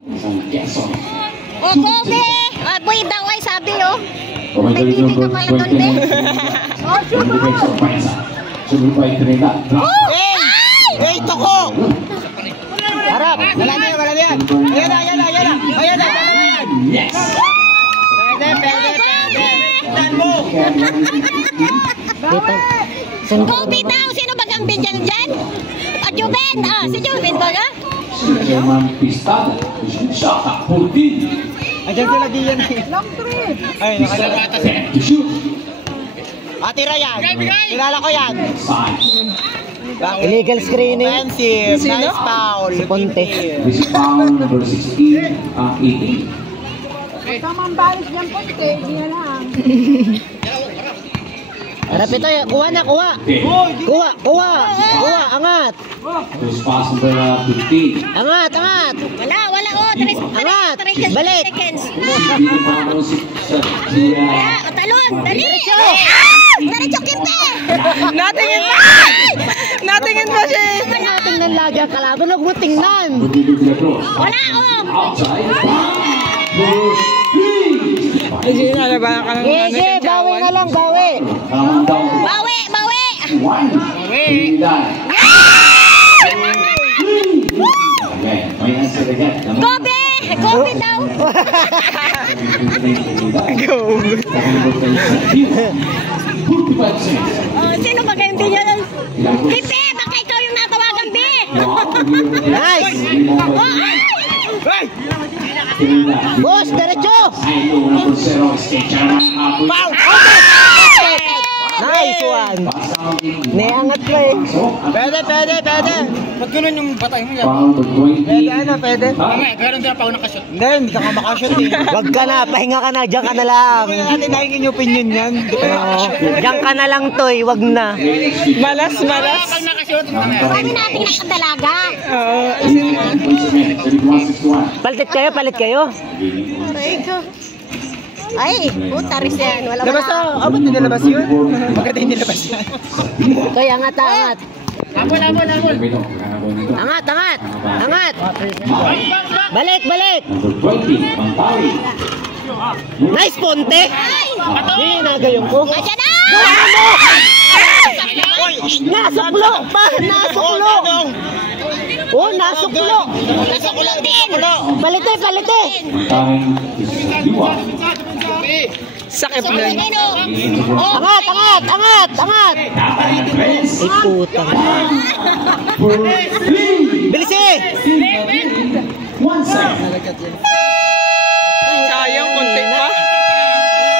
O, Kobe! Boy daw ay sabi, oh. May TV ka pala doon, be. Oh, Hey, toko! Harap! Wala na yan, wala na yan! Ayan na, ayan na, ayan na! Ayan na, ayan na! Yes! Pwede! Dan mo! Kobe daw! Sino ba ang bidyan dyan? Juben! Si Juben ba ka? Ayan sila diyan. Long trip! Ay, nakalabata siya. Tira yan! Kilala ko yan! Illegal screening. Offensive. Nice foul. Si Ponte. This foul number 16, 18. Tamang balis dyan po, hindi na lang. Harap ito, kuha na, kuha. Kuha, angat. This pass number 15. Angat. Wala, oh. Angat, balik. Talon, dali. Diretso, Kinte. Natingin pa siya. Natingnan lagi ang kalaban, huwag mo tingnan. Wala, oh. Outside. Sige, nalabanan ka ng Bawi na lang, bawi. Bawi. Kobe daw. Sino ba kayong binyan? Kipe, baka ikaw yung natawagan, Be. Nice. Boss, diretso. Foul! Nice one. Neangat ka eh. Pwede. Pag ganun yung batay mo yan. Pwede. Meron din pa ako nakashoot. Hindi ka makashoot eh. Wag ka na, pahinga ka na, diyan ka na lang. Hindi natin nahingin yung opinion yan. Diyan ka na lang, Toy, wag na. Malas. Pag nakashoot, marami nating nakadalaga. Palit kayo. Ay, taris yan. Wala Labas na, abot na nilabas yun. Maganda yung nilabas yan. Toy, angat. Amon. Angat. Balik. Nice, Ponte. Hinagayong ko. Ayan na! Nasuklo pa! Oh, nasuklo! Nasuklo din! Palite! Sakit na yun. Angat! Ay, putang. Bilis eh! One second. Sayang, konti